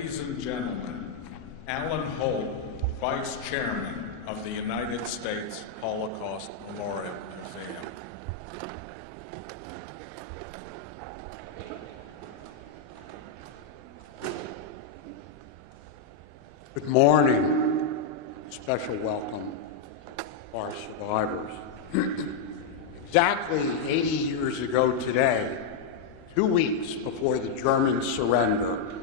Ladies and gentlemen, Alan Holt, Vice Chairman of the United States Holocaust Memorial Museum. Good morning. Special welcome to our survivors. Exactly 80 years ago today, 2 weeks before the German surrender,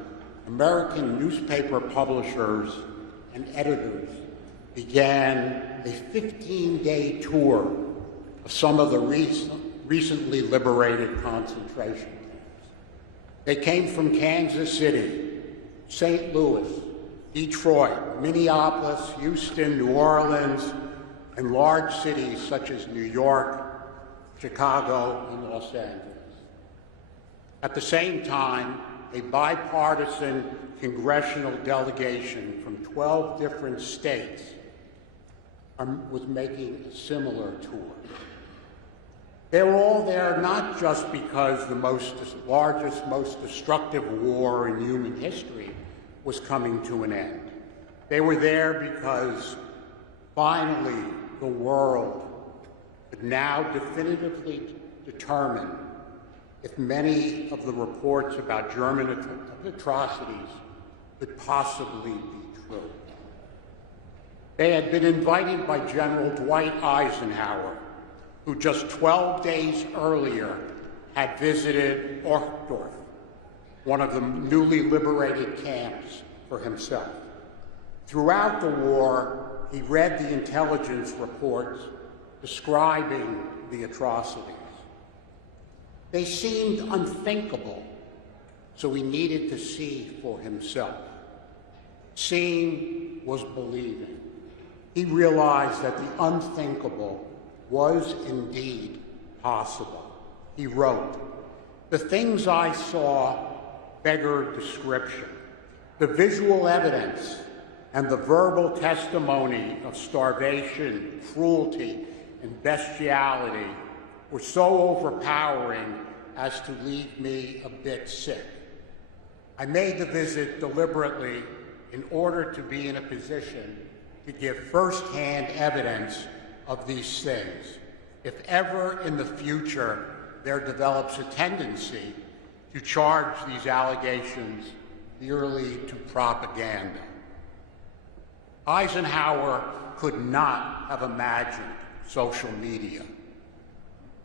American newspaper publishers and editors began a 15-day tour of some of the recently liberated concentration camps. They came from Kansas City, St. Louis, Detroit, Minneapolis, Houston, New Orleans, and large cities such as New York, Chicago, and Los Angeles. At the same time, a bipartisan congressional delegation from 12 different states was making a similar tour. They were all there not just because the largest, most destructive war in human history was coming to an end. They were there because finally the world could now definitively determine if many of the reports about German atrocities could possibly be true. They had been invited by General Dwight Eisenhower, who just 12 days earlier had visited Ortdorf, one of the newly liberated camps, for himself. Throughout the war, he read the intelligence reports describing the atrocities. They seemed unthinkable, so he needed to see for himself. Seeing was believing. He realized that the unthinkable was indeed possible. He wrote, "The things I saw beggar description. The visual evidence and the verbal testimony of starvation, cruelty, and bestiality were so overpowering as to leave me a bit sick. I made the visit deliberately in order to be in a position to give firsthand evidence of these things, if ever in the future there develops a tendency to charge these allegations merely to propaganda." Eisenhower could not have imagined social media,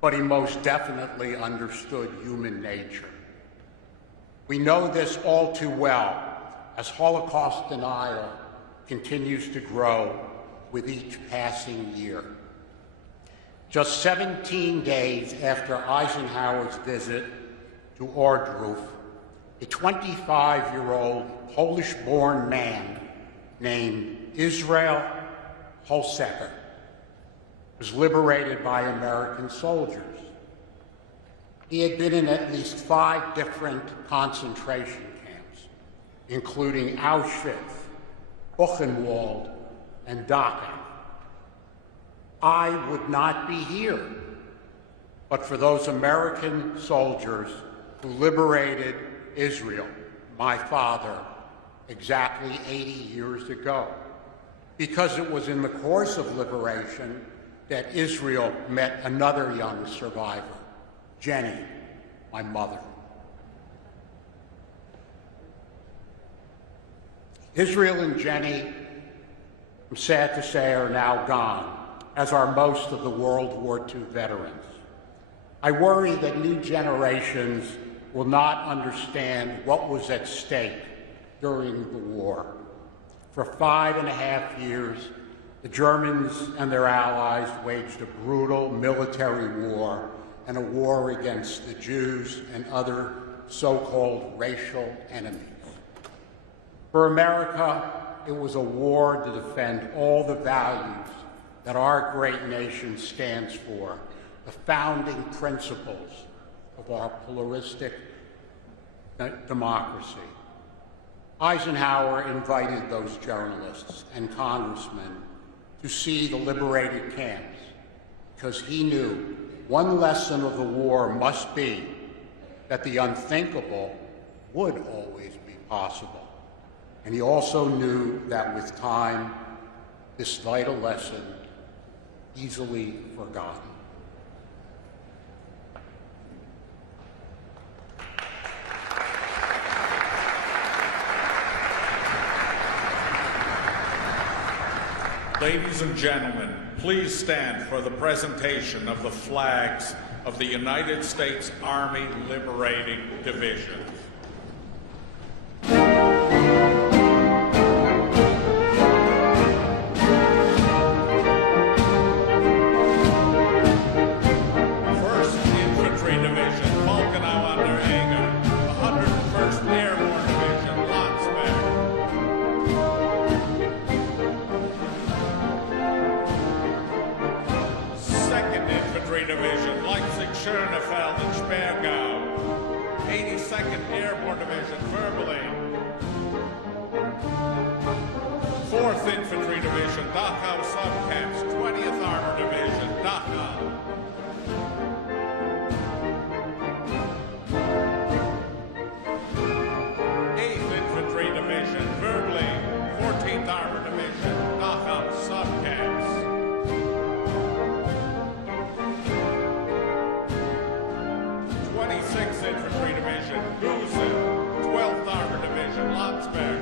but he most definitely understood human nature. We know this all too well as Holocaust denial continues to grow with each passing year. Just 17 days after Eisenhower's visit to Ohrdruf, a 25-year-old Polish-born man named Israel Holsecker was liberated by American soldiers. He had been in at least 5 different concentration camps, including Auschwitz, Buchenwald, and Dachau. I would not be here but for those American soldiers who liberated Israel, my father, exactly 80 years ago, because it was in the course of liberation that Israel met another young survivor, Jenny, my mother. Israel and Jenny, I'm sad to say, are now gone, as are most of the World War II veterans. I worry that new generations will not understand what was at stake during the war. For 5.5 years, the Germans and their allies waged a brutal military war and a war against the Jews and other so-called racial enemies. For America, it was a war to defend all the values that our great nation stands for, the founding principles of our pluralistic democracy. Eisenhower invited those journalists and congressmen to see the liberated camps because he knew one lesson of the war must be that the unthinkable would always be possible. And he also knew that with time, this vital lesson easily forgotten. Ladies and gentlemen, please stand for the presentation of the flags of the United States Army Liberating Division. Division, Leipzig-Schönefeld and Sperrgau. 82nd Airborne Division, Verbally. 4th Infantry Division, Dachau Subcamps, 20th Armored Division, Dachau. 8th Infantry Division, Verbally. 14th Armored Division, Dachau Subcamps. 26th Infantry Division, Gusen, 12th Armored Division, Landsberg.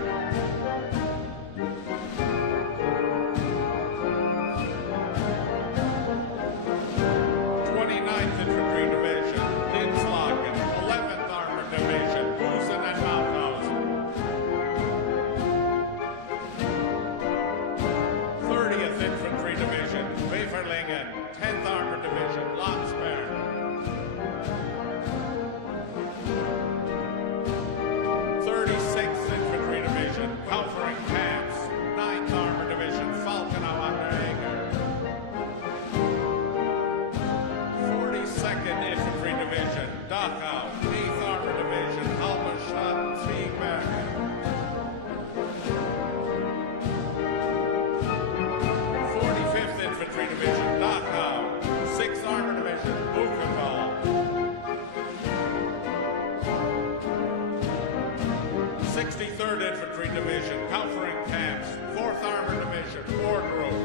29th Infantry Division, Dinslagen, 11th Armored Division, Gusen and Mauthausen. 30th Infantry Division, Weferlingen, 10th Armored Division, Landsberg. 36th Infantry Division, Kaufering Camps, 9th Armored Division, Falkenau an der Eger. 42nd Infantry Division, Dachau, 8th Armored Division, Halberstadt-Ziegbergen. 45th Infantry Division, Dachau, 6th Armored Division, Buchenwald. 63rd Infantry Division, Kaufering Camps, 4th Armored Division, Wardrobe.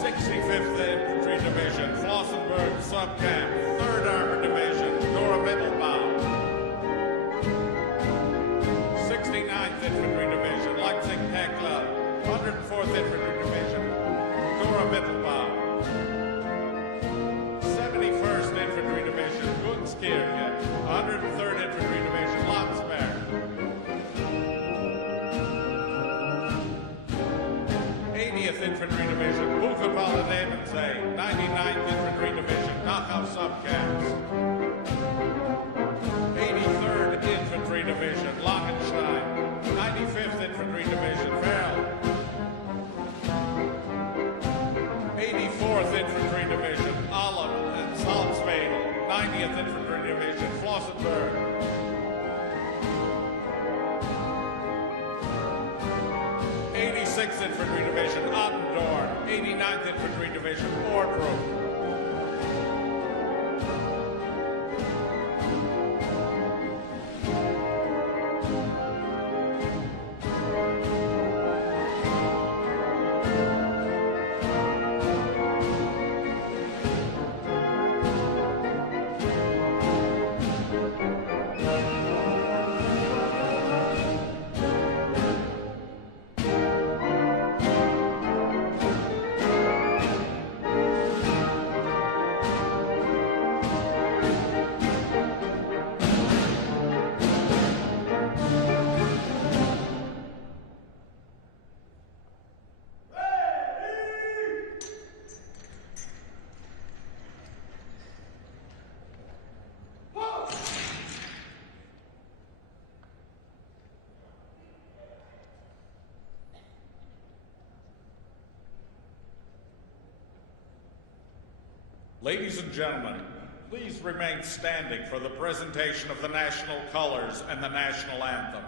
65th Infantry Division, Flossenburg Subcamp, 3rd Armored Division, Dora Mittelbau. 69th Infantry Division, Leipzig-Heckler, 104th Infantry Division, Dora Mittelbau. 71st Infantry Division, Gunskirchen, 103rd Infantry Division, Landsberg. 80th Infantry Division, Buchenwald and Ebensee, 99th Infantry Division, Dachau Subcamps. 83rd Infantry Division, Langenstein, 95th Infantry Division, Verl. 84th Infantry Division, Alam and Salzwedel, 90th Infantry Division, Flossenburg. 86th Infantry Division, Attendorn, 89th Infantry Division, Ordrup. 'Ladies and gentlemen, please remain standing for the presentation of the national colors and the national anthem.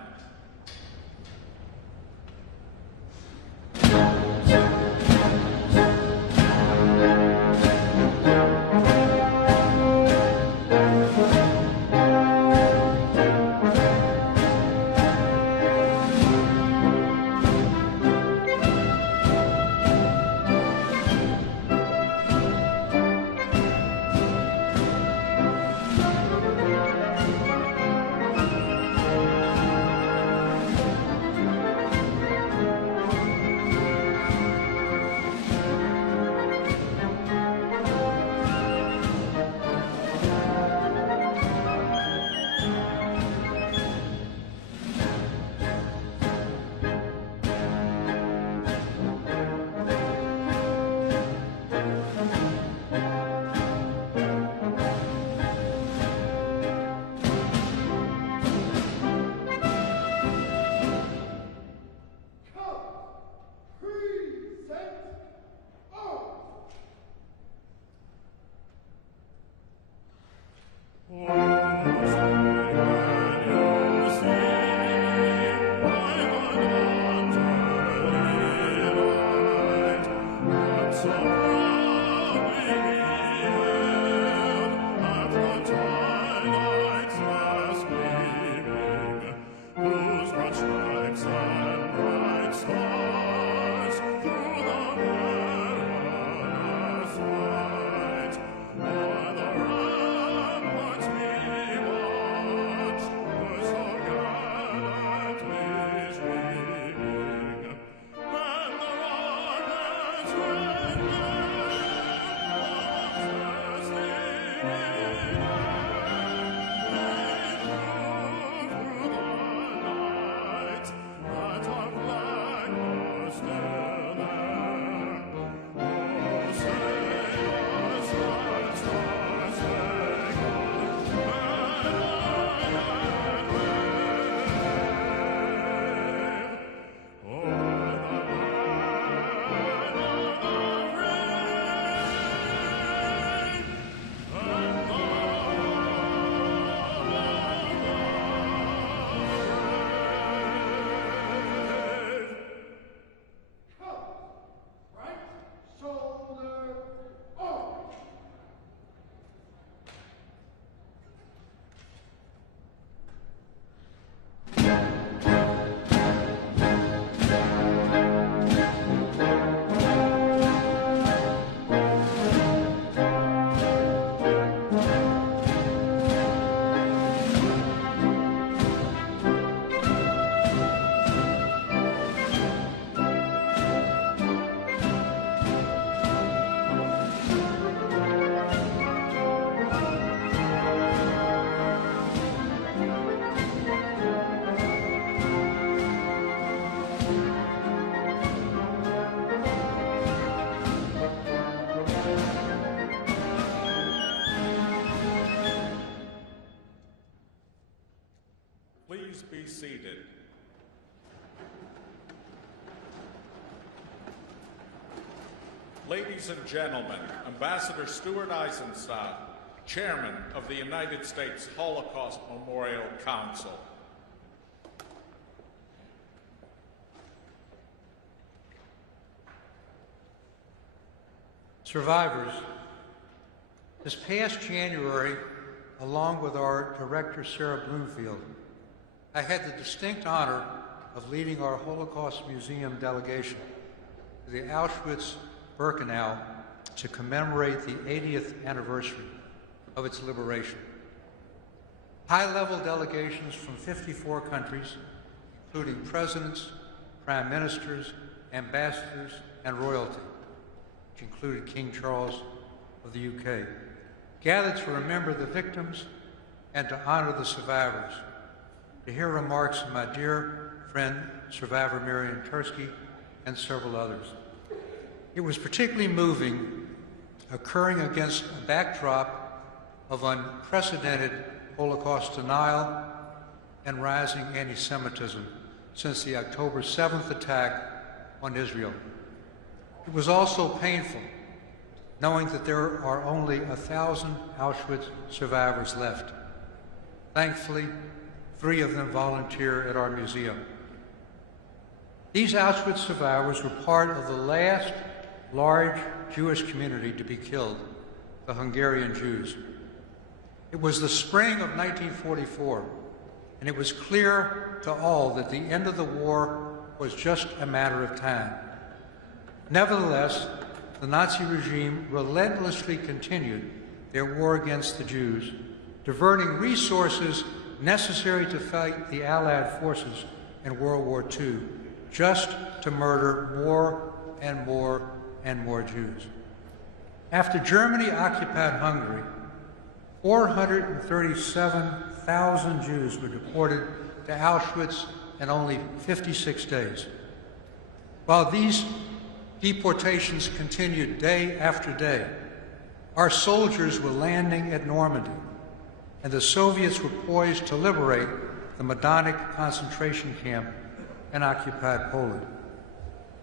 please be seated. Ladies and gentlemen, Ambassador Stuart Eisenstadt, Chairman of the United States Holocaust Memorial Council. Survivors, this past January, along with our director, Sarah Bloomfield, I had the distinct honor of leading our Holocaust Museum delegation to the Auschwitz-Birkenau to commemorate the 80th anniversary of its liberation. High-level delegations from 54 countries, including presidents, prime ministers, ambassadors, and royalty, which included King Charles of the UK, gathered to remember the victims and to honor the survivors. To hear remarks from my dear friend, survivor Marian Tursky, and several others. It was particularly moving, occurring against a backdrop of unprecedented Holocaust denial and rising anti-Semitism since the October 7th attack on Israel. It was also painful knowing that there are only 1,000 Auschwitz survivors left. Thankfully, 3 of them volunteer at our museum. These Auschwitz survivors were part of the last large Jewish community to be killed, the Hungarian Jews. It was the spring of 1944, and it was clear to all that the end of the war was just a matter of time. Nevertheless, the Nazi regime relentlessly continued their war against the Jews, diverting resources necessary to fight the Allied forces in World War II, just to murder more and more and more Jews. After Germany occupied Hungary, 437,000 Jews were deported to Auschwitz in only 56 days. While these deportations continued day after day, our soldiers were landing at Normandy, and the Soviets were poised to liberate the Majdanek concentration camp in occupied Poland.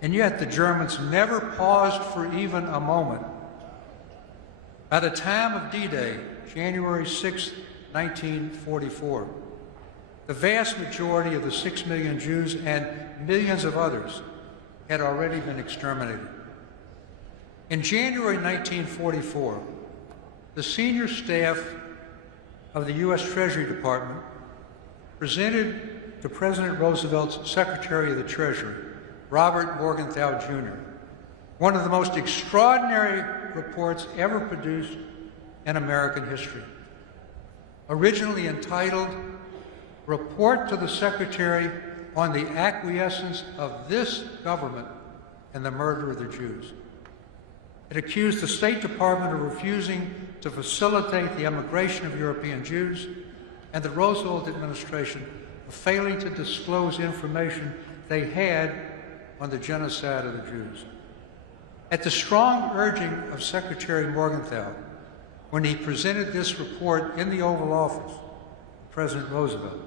And yet the Germans never paused for even a moment. By the time of D-Day, January 6, 1944, the vast majority of the 6 million Jews and millions of others had already been exterminated. In January 1944, the senior staff of the U.S. Treasury Department presented to President Roosevelt's Secretary of the Treasury, Robert Morgenthau Jr., one of the most extraordinary reports ever produced in American history. Originally entitled, "Report to the Secretary on the Acquiescence of this Government in the Murder of the Jews." It accused the State Department of refusing to facilitate the emigration of European Jews and the Roosevelt administration of failing to disclose information they had on the genocide of the Jews. At the strong urging of Secretary Morgenthau, when he presented this report in the Oval Office to President Roosevelt,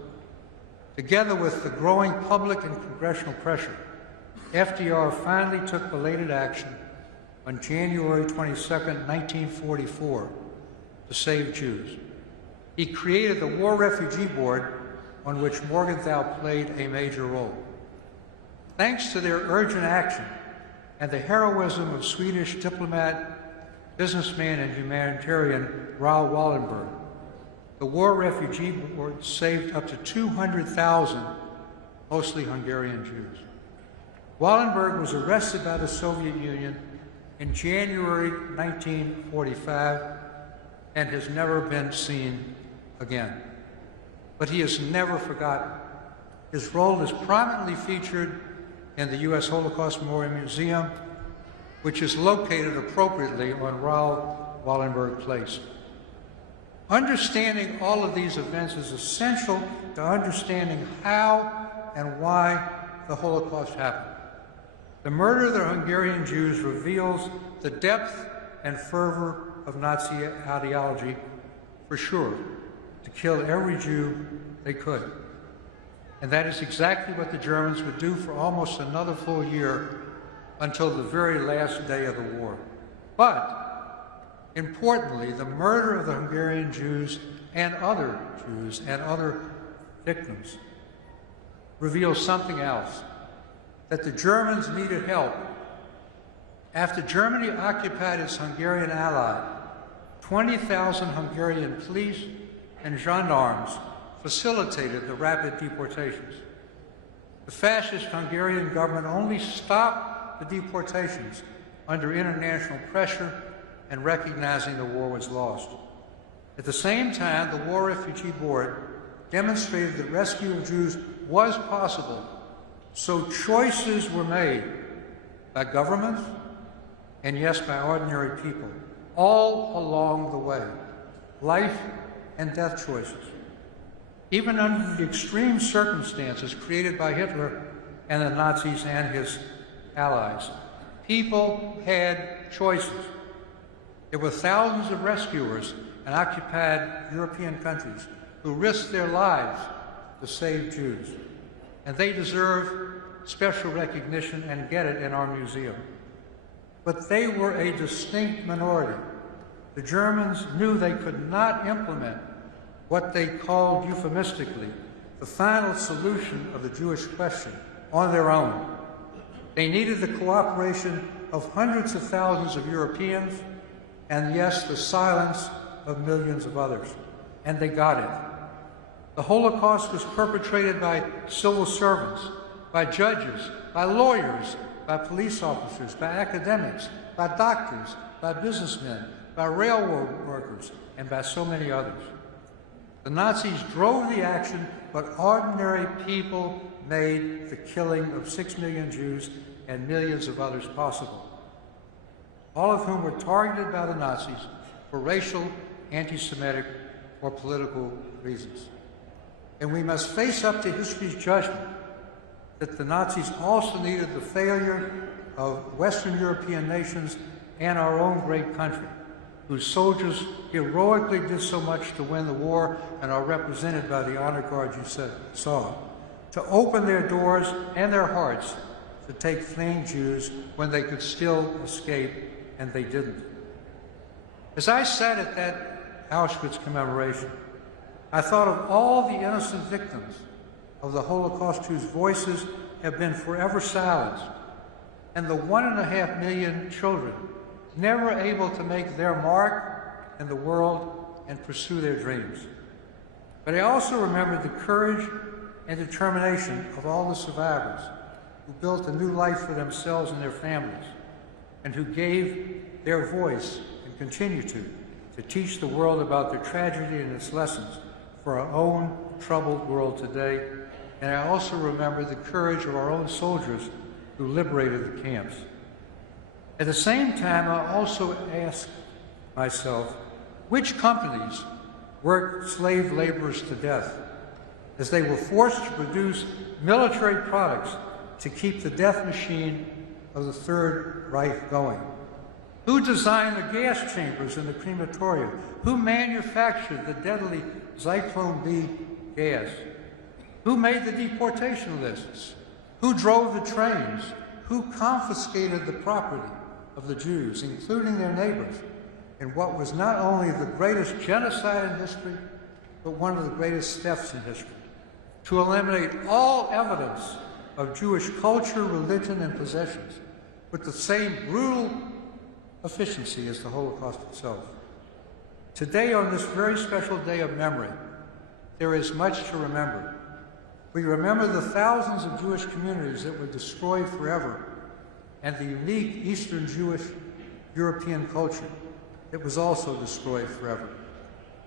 together with the growing public and congressional pressure, FDR finally took belated action on January 22nd, 1944, to save Jews. He created the War Refugee Board, on which Morgenthau played a major role. Thanks to their urgent action and the heroism of Swedish diplomat, businessman, and humanitarian Raoul Wallenberg, the War Refugee Board saved up to 200,000, mostly Hungarian Jews. Wallenberg was arrested by the Soviet Union in January 1945 and has never been seen again. But he is never forgotten. His role is prominently featured in the U.S. Holocaust Memorial Museum, which is located appropriately on Raoul Wallenberg Place. Understanding all of these events is essential to understanding how and why the Holocaust happened. The murder of the Hungarian Jews reveals the depth and fervor of Nazi ideology, for sure, to kill every Jew they could. And that is exactly what the Germans would do for almost another full year until the very last day of the war. But, importantly, the murder of the Hungarian Jews and other victims reveals something else, that the Germans needed help. After Germany occupied its Hungarian ally, 20,000 Hungarian police and gendarmes facilitated the rapid deportations. The fascist Hungarian government only stopped the deportations under international pressure and recognizing the war was lost. At the same time, the War Refugee Board demonstrated that rescue of Jews was possible, so choices were made by governments and, yes, by ordinary people, all along the way, life and death choices. Even under the extreme circumstances created by Hitler and the Nazis and his allies, people had choices. There were thousands of rescuers in occupied European countries who risked their lives to save Jews, and they deserve special recognition and get it in our museum. But they were a distinct minority. The Germans knew they could not implement what they called euphemistically the final solution of the Jewish question on their own. They needed the cooperation of hundreds of thousands of Europeans and, yes, the silence of millions of others. And they got it. The Holocaust was perpetrated by civil servants, by judges, by lawyers, by police officers, by academics, by doctors, by businessmen, by railroad workers, and by so many others. The Nazis drove the action, but ordinary people made the killing of 6 million Jews and millions of others possible, all of whom were targeted by the Nazis for racial, anti-Semitic, or political reasons. And we must face up to history's judgment that the Nazis also needed the failure of Western European nations and our own great country, whose soldiers heroically did so much to win the war and are represented by the honor guard you saw, to open their doors and their hearts to take fleeing Jews when they could still escape, and they didn't. As I sat at that Auschwitz commemoration, I thought of all the innocent victims of the Holocaust whose voices have been forever silenced, and the 1.5 million children never able to make their mark in the world and pursue their dreams. But I also remembered the courage and determination of all the survivors who built a new life for themselves and their families, and who gave their voice and continue to teach the world about their tragedy and its lessons for our own troubled world today. And I also remember the courage of our own soldiers who liberated the camps. At the same time, I also asked myself, which companies worked slave laborers to death as they were forced to produce military products to keep the death machine of the Third Reich going? Who designed the gas chambers in the crematorium? Who manufactured the deadly Zyklon B gas? Who made the deportation lists? Who drove the trains? Who confiscated the property of the Jews, including their neighbors, in what was not only the greatest genocide in history, but one of the greatest thefts in history, to eliminate all evidence of Jewish culture, religion, and possessions with the same brutal efficiency as the Holocaust itself. Today, on this very special day of memory, there is much to remember. We remember the thousands of Jewish communities that were destroyed forever, and the unique Eastern Jewish European culture that was also destroyed forever.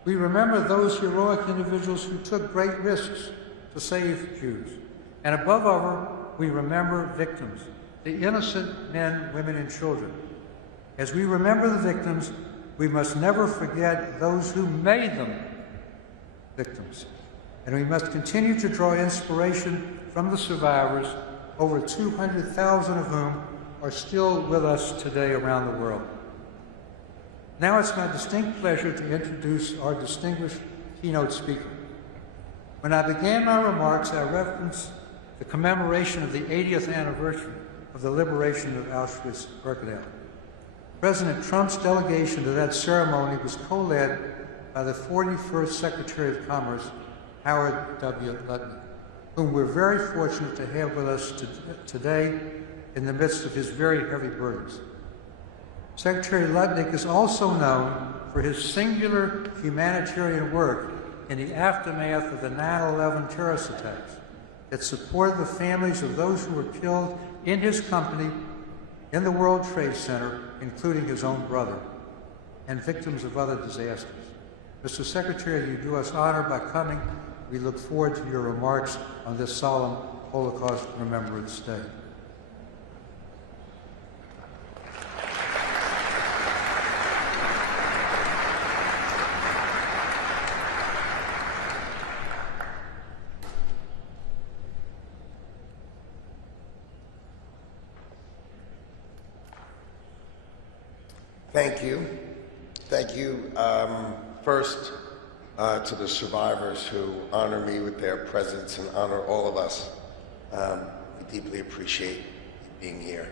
We remember those heroic individuals who took great risks to save Jews. And above all, we remember victims, the innocent men, women, and children. As we remember the victims, we must never forget those who made them victims. And we must continue to draw inspiration from the survivors, over 200,000 of whom are still with us today around the world. Now it's my distinct pleasure to introduce our distinguished keynote speaker. When I began my remarks, I referenced the commemoration of the 80th anniversary of the liberation of Auschwitz-Birkenau. President Trump's delegation to that ceremony was co-led by the 41st Secretary of Commerce, Howard W. Lutnick, whom we're very fortunate to have with us today in the midst of his very heavy burdens. Secretary Lutnick is also known for his singular humanitarian work in the aftermath of the 9/11 terrorist attacks that supported the families of those who were killed in his company in the World Trade Center, including his own brother, and victims of other disasters. Mr. Secretary, you do us honor by coming. We look forward to your remarks on this solemn Holocaust Remembrance Day. Thank you. Thank you, first, to the survivors who honor me with their presence and honor all of us. We deeply appreciate you being here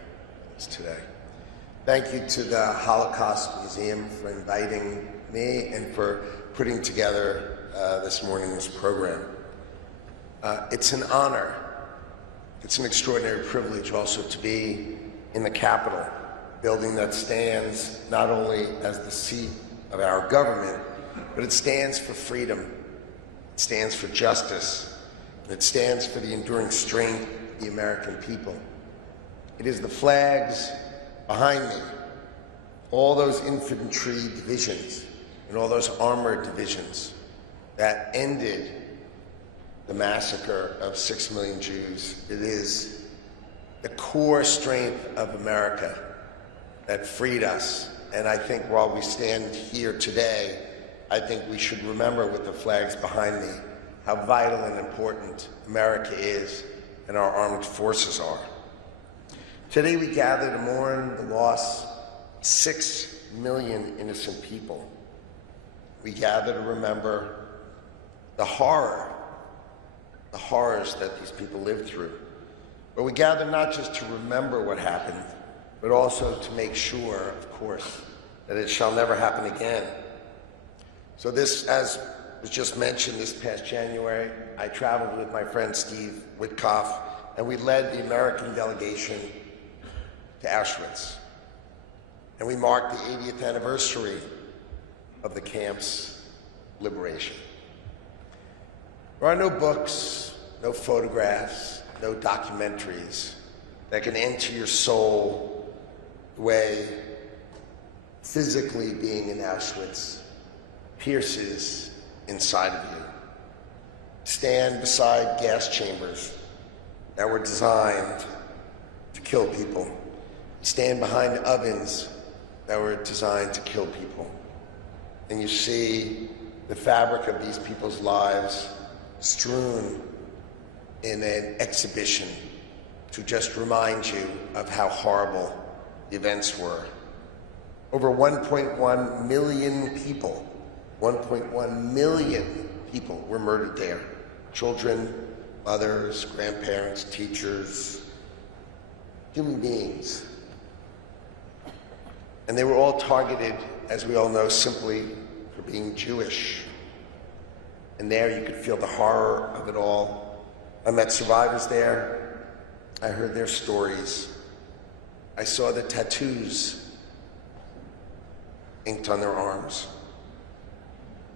today. Thank you to the Holocaust Museum for inviting me and for putting together this morning's program. It's an honor. It's an extraordinary privilege also to be in the Capitol, building that stands not only as the seat of our government, but it stands for freedom, it stands for justice, and it stands for the enduring strength of the American people. It is the flags behind me, all those infantry divisions and all those armored divisions that ended the massacre of 6 million Jews. It is the core strength of America that freed us. And I think while we stand here today, I think we should remember with the flags behind me how vital and important America is and our armed forces are. Today we gather to mourn the loss of 6 million innocent people. We gather to remember the horrors that these people lived through. But we gather not just to remember what happened, but also to make sure, of course, that it shall never happen again. So this, as was just mentioned, this past January, I traveled with my friend Steve Witkoff, and we led the American delegation to Auschwitz. And we marked the 80th anniversary of the camp's liberation. There are no books, no photographs, no documentaries that can enter your soul the way physically being in Auschwitz pierces inside of you. Stand beside gas chambers that were designed to kill people. Stand behind ovens that were designed to kill people. And you see the fabric of these people's lives strewn in an exhibition to just remind you of how horrible the events were. Over 1.1 million people, 1.1 million people were murdered there. Children, mothers, grandparents, teachers, human beings. And they were all targeted, as we all know, simply for being Jewish. And there you could feel the horror of it all. I met survivors there. I heard their stories. I saw the tattoos inked on their arms.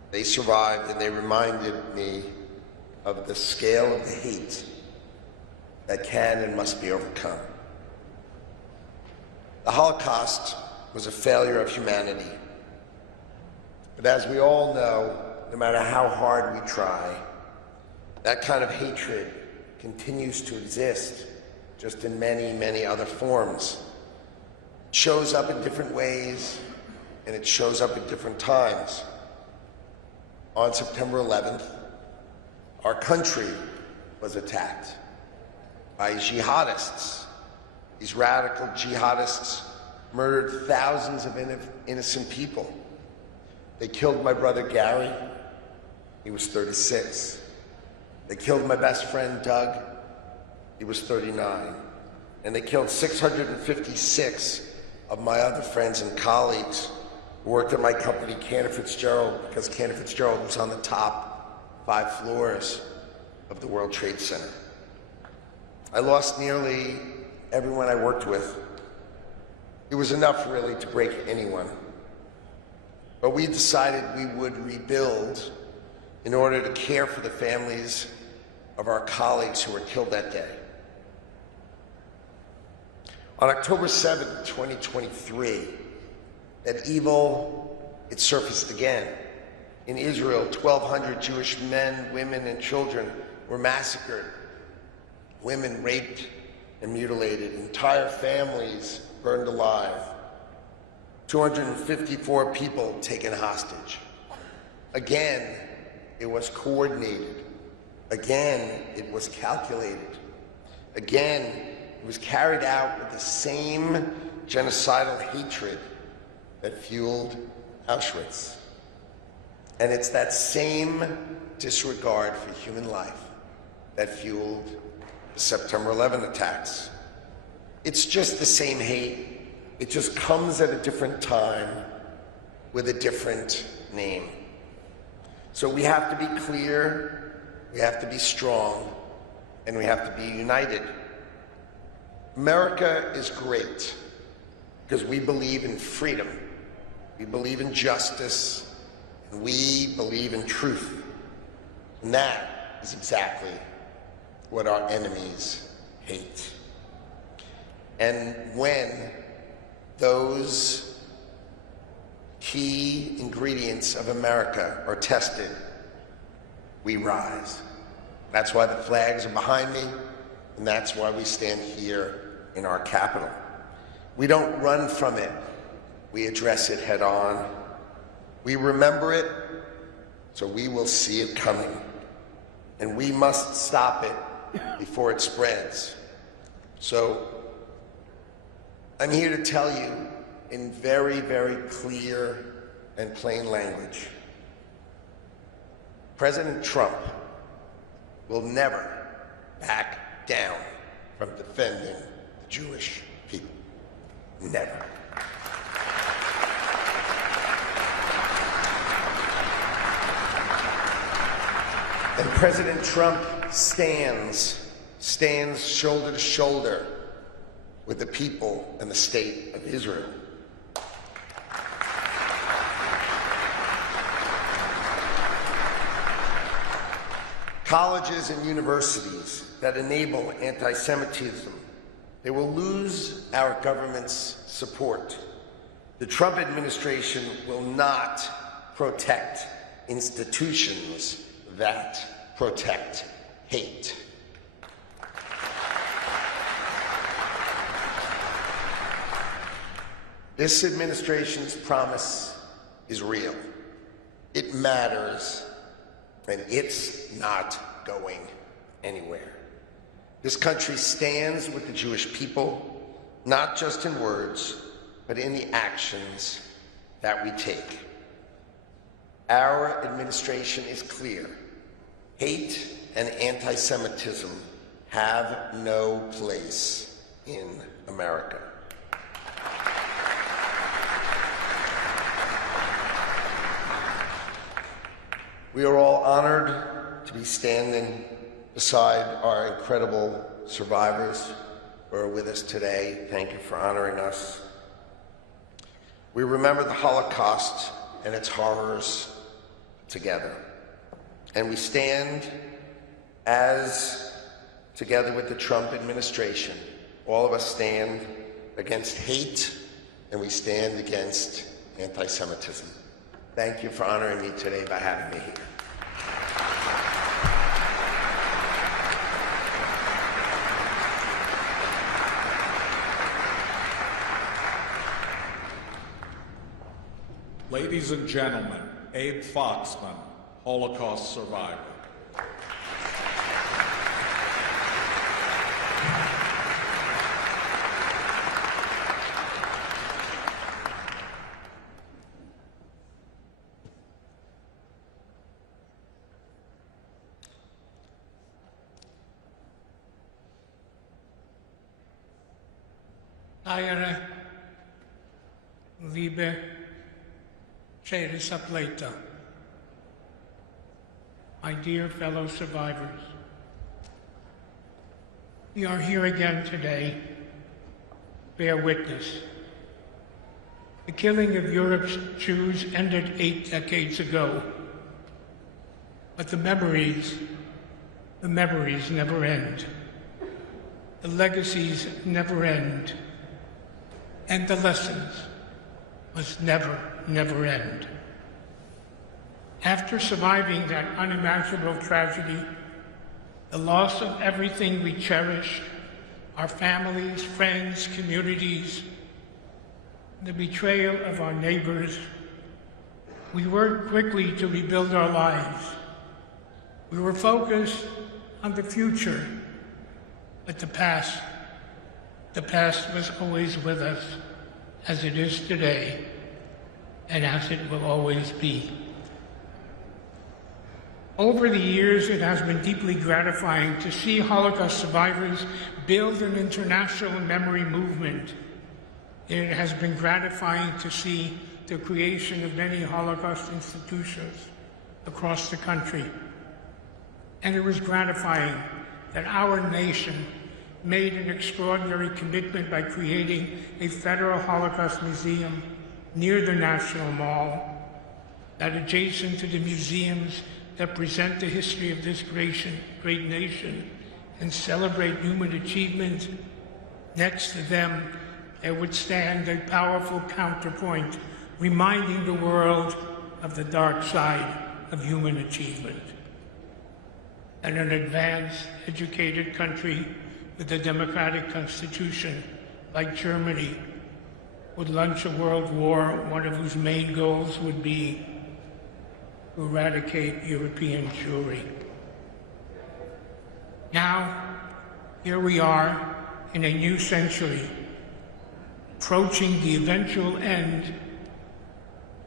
They survived, and they reminded me of the scale of the hate that can and must be overcome. The Holocaust was a failure of humanity. But as we all know, no matter how hard we try, that kind of hatred continues to exist, just in many, many other forms. It shows up in different ways, and it shows up at different times. On September 11th, our country was attacked by jihadists. These radical jihadists murdered thousands of innocent people. They killed my brother Gary. He was 36. They killed my best friend, Doug. He was 39. And they killed 656 of my other friends and colleagues who worked at my company, Cantor Fitzgerald, because Cantor Fitzgerald was on the top 5 floors of the World Trade Center. I lost nearly everyone I worked with. It was enough, really, to break anyone. But we decided we would rebuild in order to care for the families of our colleagues who were killed that day. On October 7th, 2023, that evil, it surfaced again. In Israel, 1,200 Jewish men, women, and children were massacred. Women raped and mutilated. Entire families burned alive. 254 people taken hostage. Again, it was coordinated. Again, it was calculated. Again, it was carried out with the same genocidal hatred that fueled Auschwitz. And it's that same disregard for human life that fueled the September 11 attacks. It's just the same hate. It just comes at a different time with a different name. So we have to be clear, we have to be strong, and we have to be united. America is great because we believe in freedom, we believe in justice, and we believe in truth. And that is exactly what our enemies hate. And when those key ingredients of America are tested, we rise. That's why the flags are behind me, and that's why we stand here in our capital. We don't run from it, we address it head on. We remember it, so we will see it coming. And we must stop it before it spreads. So I'm here to tell you in very, very clear and plain language, President Trump will never back down from defending the Jewish people. Never. And President Trump stands shoulder to shoulder with the people and the state of Israel. Colleges and universities that enable anti-Semitism, they will lose our government's support. The Trump administration will not protect institutions that protect hate. This administration's promise is real. It matters, and it's not going anywhere. This country stands with the Jewish people, not just in words, but in the actions that we take. Our administration is clear. Hate and anti-Semitism have no place in America. We are all honored to be standing beside our incredible survivors who are with us today. Thank you for honoring us. We remember the Holocaust and its horrors together. And we stand together with the Trump administration. All of us stand against hate, and we stand against anti-Semitism. Thank you for honoring me today by having me here. Ladies and gentlemen, Abe Foxman, Holocaust survivor. Aire, liebe Plata, my dear fellow survivors, we are here again today. Bear witness. The killing of Europe's Jews ended 8 decades ago, but the memories never end. The legacies never end, and the lessons must never end. After surviving that unimaginable tragedy, the loss of everything we cherished, our families, friends, communities, the betrayal of our neighbors, we worked quickly to rebuild our lives. We were focused on the future, but the past was always with us, as it is today, and as it will always be. Over the years, it has been deeply gratifying to see Holocaust survivors build an international memory movement. It has been gratifying to see the creation of many Holocaust institutions across the country. And it was gratifying that our nation made an extraordinary commitment by creating a federal Holocaust museum near the National Mall, that adjacent to the museums that present the history of this great nation and celebrate human achievement, next to them there would stand a powerful counterpoint reminding the world of the dark side of human achievement. And an advanced, educated country with a democratic constitution like Germany would launch a world war, one of whose main goals would be to eradicate European Jewry. Now, here we are in a new century, approaching the eventual end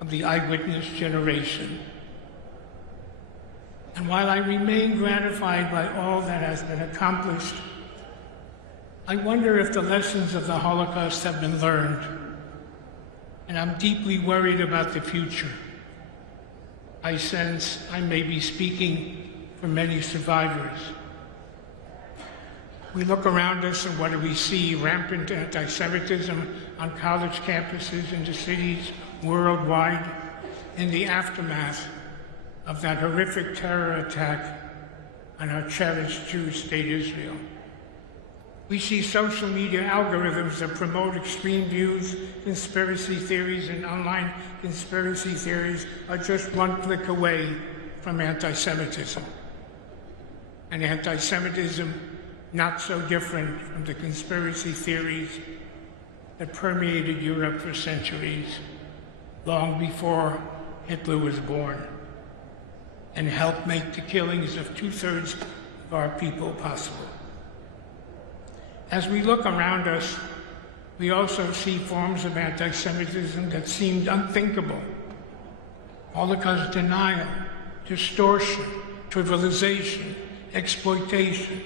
of the eyewitness generation. And while I remain gratified by all that has been accomplished, I wonder if the lessons of the Holocaust have been learned, and I'm deeply worried about the future. I sense I may be speaking for many survivors. We look around us and what do we see? Rampant anti-Semitism on college campuses in the cities worldwide in the aftermath of that horrific terror attack on our cherished Jewish state Israel. We see social media algorithms that promote extreme views, conspiracy theories, and online conspiracy theories are just one click away from anti-Semitism. And anti-Semitism not so different from the conspiracy theories that permeated Europe for centuries, long before Hitler was born, and helped make the killings of 2/3 of our people possible. As we look around us, we also see forms of anti-Semitism that seemed unthinkable. Holocaust denial, distortion, trivialization, exploitation,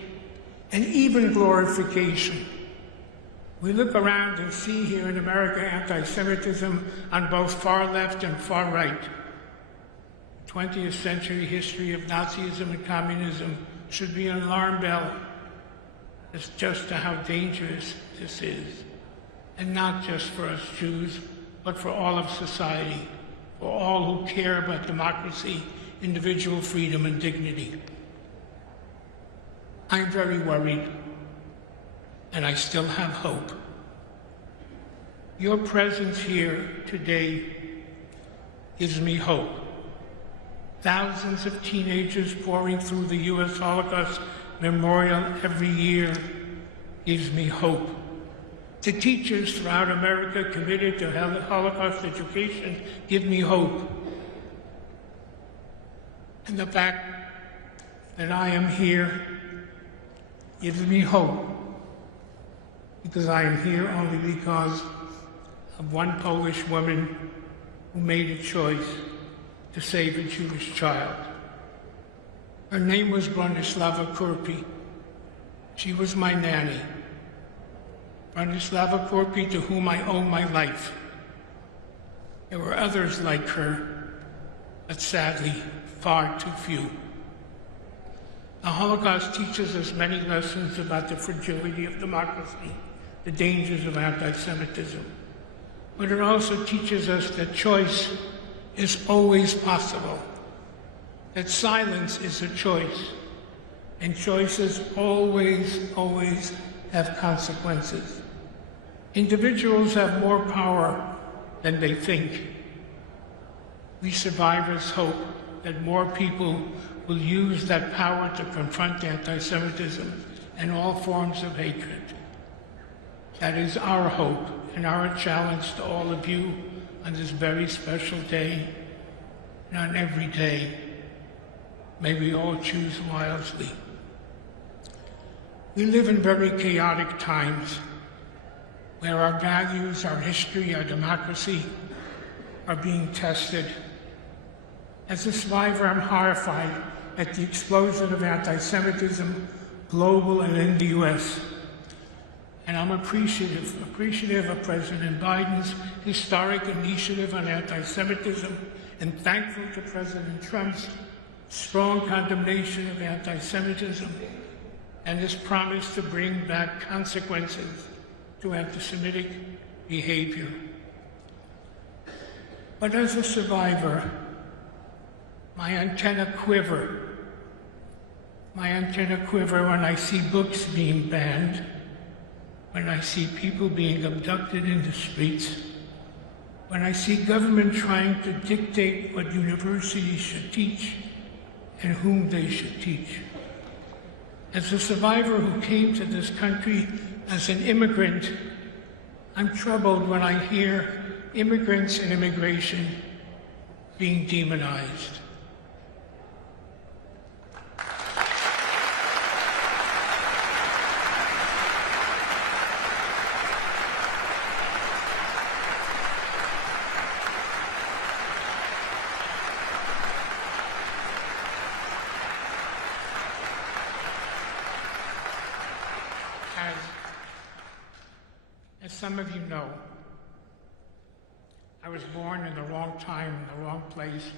and even glorification. We look around and see here in America anti-Semitism on both far left and far right. The 20th century history of Nazism and communism should be an alarm bell as just to how dangerous this is, and not just for us Jews, but for all of society, for all who care about democracy, individual freedom, and dignity. I'm very worried, and I still have hope. Your presence here today gives me hope. Thousands of teenagers pouring through the U.S. Holocaust Memorial every year gives me hope. The teachers throughout America committed to Holocaust education give me hope. And the fact that I am here gives me hope, because I am here only because of one Polish woman who made a choice to save a Jewish child. Her name was Bronislava Kurpi. She was my nanny. Bronislava Porky, to whom I owe my life. There were others like her, but sadly, far too few. The Holocaust teaches us many lessons about the fragility of democracy, the dangers of anti-Semitism. But it also teaches us that choice is always possible, that silence is a choice, and choices always have consequences. Individuals have more power than they think. We survivors hope that more people will use that power to confront anti-Semitism and all forms of hatred. That is our hope and our challenge to all of you on this very special day, and on every day. May we all choose wisely. We live in very chaotic times where our values, our history, our democracy are being tested. As a survivor, I'm horrified at the explosion of anti-Semitism, global and in the US. And I'm appreciative of President Biden's historic initiative on anti-Semitism, and thankful to President Trump's strong condemnation of anti-Semitism and his promise to bring back consequences to anti-Semitic behavior. But as a survivor, my antenna quiver. My antenna quiver when I see books being banned, when I see people being abducted in the streets, when I see government trying to dictate what universities should teach and whom they should teach. As a survivor who came to this country as an immigrant, I'm troubled when I hear immigrants and immigration being demonized. As some of you know, I was born in the wrong time, in the wrong place,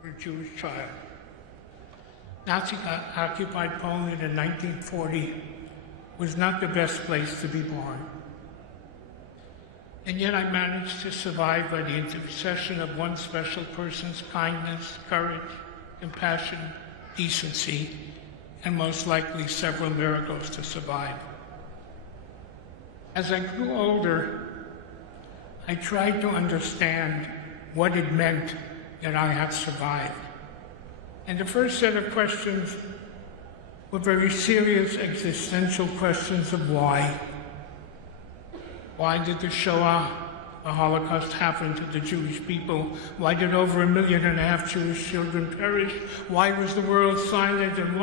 for a Jewish child. Nazi-occupied Poland in 1940 was not the best place to be born. And yet I managed to survive by the intercession of one special person's kindness, courage, compassion, decency, and most likely several miracles to survive. As I grew older, I tried to understand what it meant that I had survived. And the first set of questions were very serious existential questions of why. Why did the Shoah, the Holocaust, happen to the Jewish people? Why did over 1.5 million Jewish children perish? Why was the world silent? And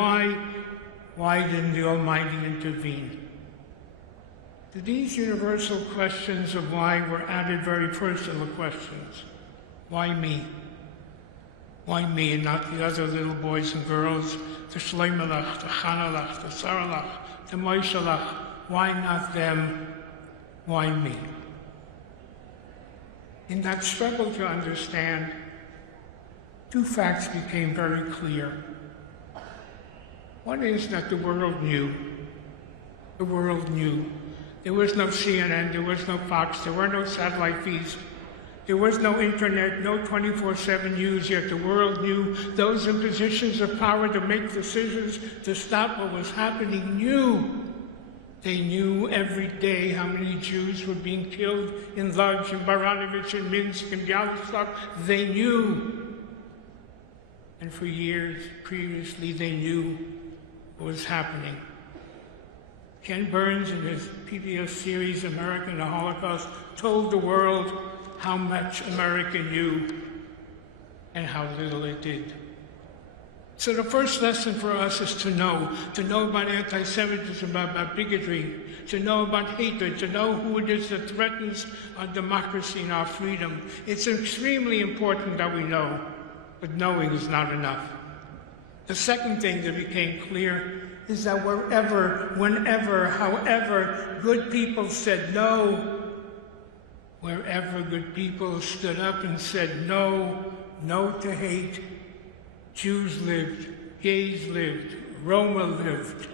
why didn't the Almighty intervene? To these universal questions of why were added very personal questions. Why me? Why me and not the other little boys and girls, the Shleimelach, the Chanalach, the Saralach, the Moishalach? Why not them? Why me? In that struggle to understand, two facts became very clear. One is that the world knew. The world knew. There was no CNN, there was no Fox, there were no satellite feeds, there was no internet, no 24/7 news, yet the world knew. Those in positions of power to make decisions to stop what was happening knew. They knew every day how many Jews were being killed in Lodz, in Baranovich, in Minsk, in Bialystok. They knew. And for years previously, they knew what was happening. Ken Burns, in his PBS series, America and the Holocaust, told the world how much America knew and how little it did. So the first lesson for us is to know about anti-Semitism, about bigotry, to know about hatred, to know who it is that threatens our democracy and our freedom. It's extremely important that we know, but knowing is not enough. The second thing that became clear is that wherever, whenever, however good people said no, wherever good people stood up and said no, no to hate, Jews lived, gays lived, Roma lived.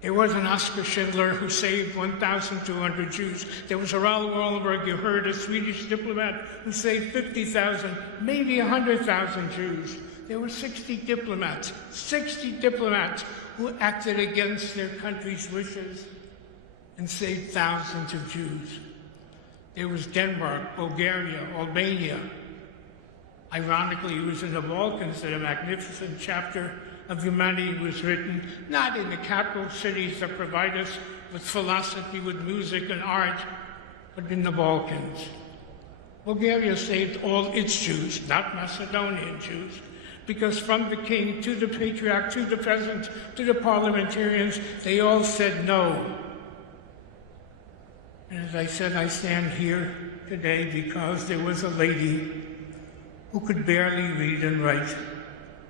There was an Oskar Schindler who saved 1,200 Jews. There was a Raoul Wallenberg, you heard, a Swedish diplomat who saved 50,000, maybe 100,000 Jews. There were 60 diplomats who acted against their country's wishes and saved thousands of Jews. There was Denmark, Bulgaria, Albania. Ironically, it was in the Balkans that a magnificent chapter of humanity was written, not in the capital cities that provide us with philosophy, with music and art, but in the Balkans. Bulgaria saved all its Jews, not Macedonian Jews, because from the king to the patriarch, to the peasants, to the parliamentarians, they all said no. And as I said, I stand here today because there was a lady who could barely read and write,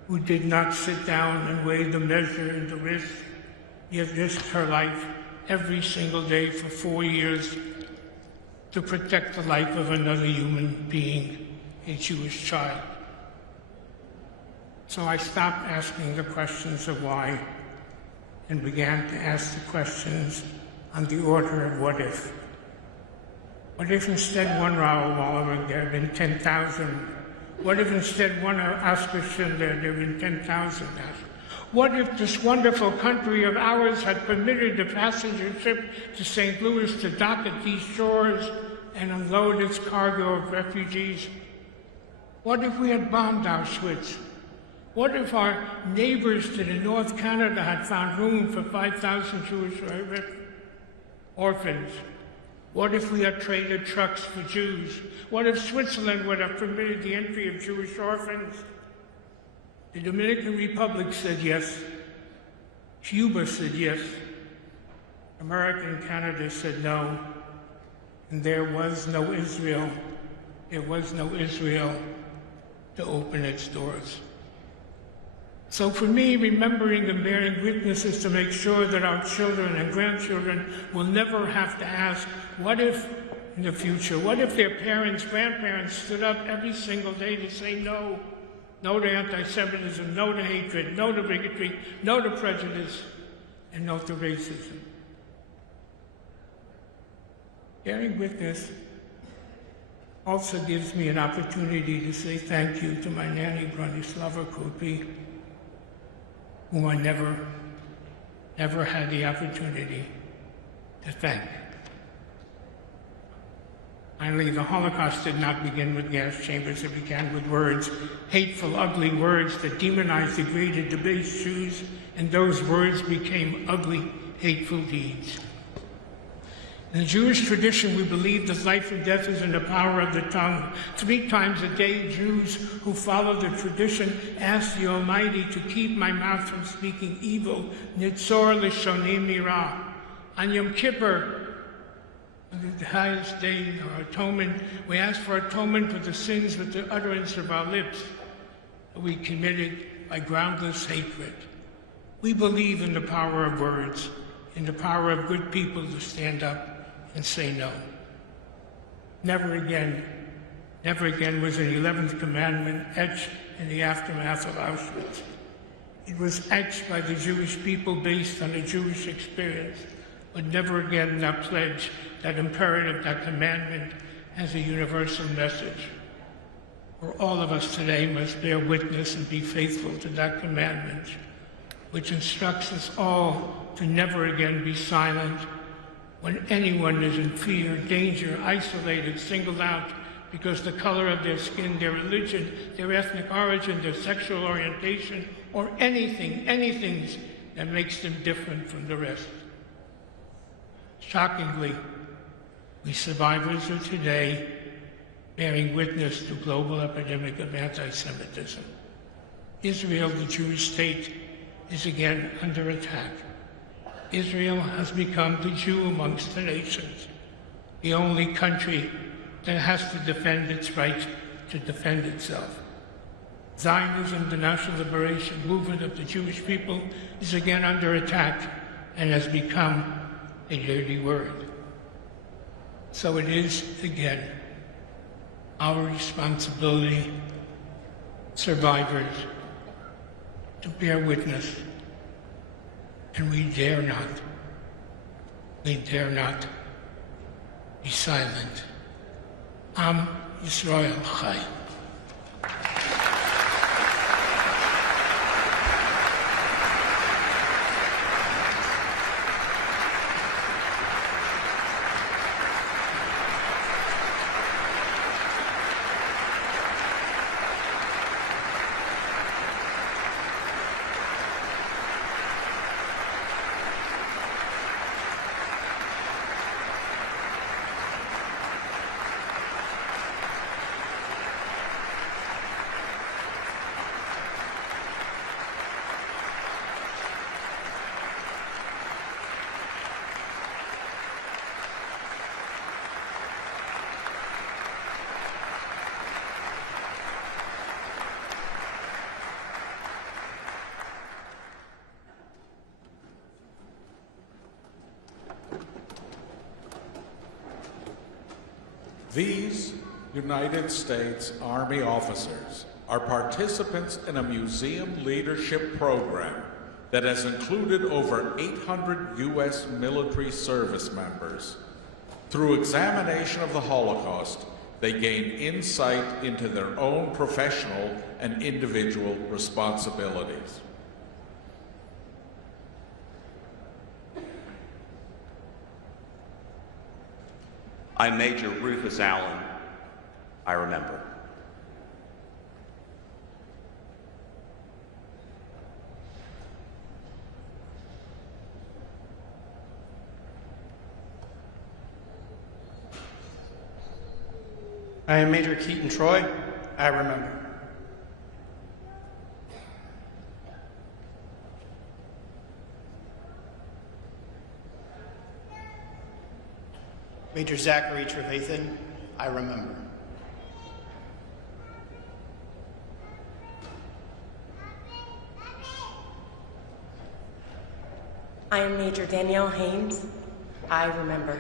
who did not sit down and weigh the measure and the risk, yet risked her life every single day for 4 years to protect the life of another human being, a Jewish child. So I stopped asking the questions of why and began to ask the questions on the order of what if. What if instead one Raoul Wallenberg, there had been 10,000? What if instead one Oskar Schindler, there had been 10,000? What if this wonderful country of ours had permitted the passenger ship to St. Louis to dock at these shores and unload its cargo of refugees? What if we had bombed Auschwitz? What if our neighbors to the North Canada had found room for 5,000 Jewish orphans? What if we had traded trucks for Jews? What if Switzerland would have permitted the entry of Jewish orphans? The Dominican Republic said yes. Cuba said yes. America and Canada said no. And there was no Israel. There was no Israel to open its doors. So for me, remembering and bearing witness is to make sure that our children and grandchildren will never have to ask, what if in the future? What if their parents, grandparents stood up every single day to say no? No to anti-Semitism, no to hatred, no to bigotry, no to prejudice, and no to racism. Bearing witness also gives me an opportunity to say thank you to my nanny, Bronislava Krupi, whom I never had the opportunity to thank. Finally, the Holocaust did not begin with gas chambers. It began with words, hateful, ugly words that demonized, degraded, debased Jews, and those words became ugly, hateful deeds. In the Jewish tradition, we believe that life and death is in the power of the tongue. 3 times a day, Jews who follow the tradition ask the Almighty to keep my mouth from speaking evil. Nitzor l'shonim mira. On Yom Kippur, the highest day or atonement, we ask for atonement for the sins with the utterance of our lips that we committed by groundless hatred. We believe in the power of words, in the power of good people to stand up and say no. Never again was the 11th commandment etched in the aftermath of Auschwitz. It was etched by the Jewish people based on a Jewish experience, but never again that pledge, that imperative, that commandment as a universal message. For all of us today must bear witness and be faithful to that commandment, which instructs us all to never again be silent when anyone is in fear, danger, isolated, singled out because the color of their skin, their religion, their ethnic origin, their sexual orientation, or anything that makes them different from the rest. Shockingly, we survivors of today bearing witness to global epidemic of anti-Semitism. Israel, the Jewish state, is again under attack. Israel has become the Jew amongst the nations, the only country that has to defend its right to defend itself. Zionism, the national liberation movement of the Jewish people, is again under attack and has become a dirty word. So it is, again, our responsibility, survivors, to bear witness, and we dare not be silent. Am Yisrael Chai. These United States Army officers are participants in a museum leadership program that has included over 800 U.S. military service members. Through examination of the Holocaust, they gain insight into their own professional and individual responsibilities. I'm Major Rufus Allen. I remember. I am Major Keaton Troy. I remember. Major Zachary Trevathan. I remember. I am Major Danielle Haynes. I remember.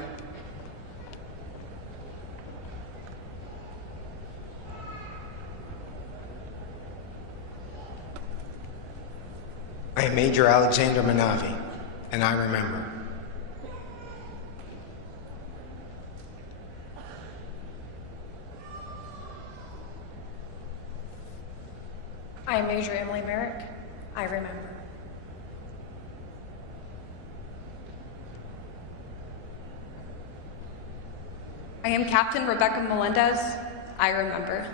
I am Major Alexander Manavi, and I remember. I am Major Emily Merrick. I remember. I am Captain Rebecca Melendez. I remember.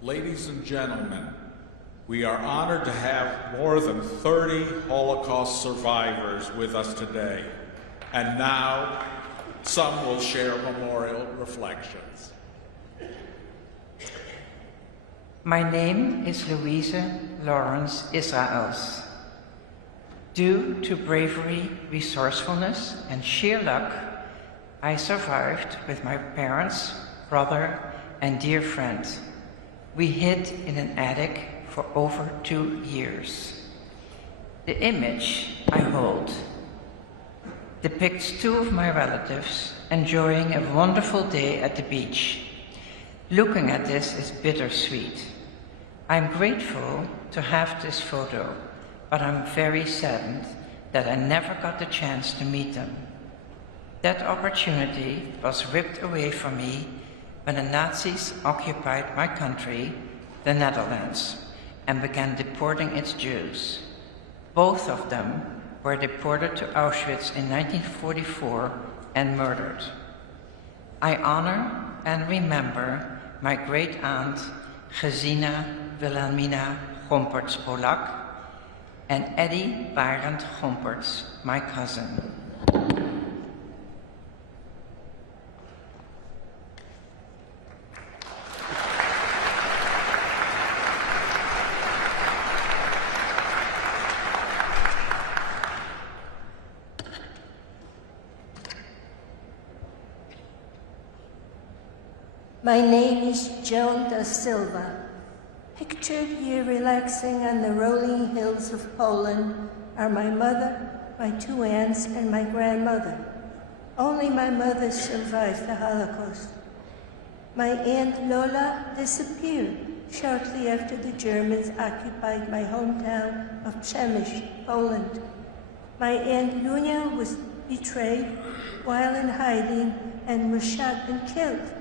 Ladies and gentlemen, we are honored to have more than 30 Holocaust survivors with us today. And now, some will share memorial reflections. My name is Louise Lawrence Israels. Due to bravery, resourcefulness, and sheer luck, I survived with my parents, brother, and dear friend. We hid in an attic for over 2 years. The image I hold depicts 2 of my relatives enjoying a wonderful day at the beach. Looking at this is bittersweet. I'm grateful to have this photo, but I'm very saddened that I never got the chance to meet them. That opportunity was ripped away from me when the Nazis occupied my country, the Netherlands, and began deporting its Jews. Both of them were deported to Auschwitz in 1944 and murdered. I honor and remember my great-aunt Gesine Wilhelmina Gompertz-Polak and Eddie Barend Gompertz, my cousin. My name is Joan da Silva. Pictured here relaxing on the rolling hills of Poland are my mother, my two aunts, and my grandmother. Only my mother survived the Holocaust. My Aunt Lola disappeared shortly after the Germans occupied my hometown of Przemyśl, Poland. My Aunt Lunia was betrayed while in hiding and was shot and killed.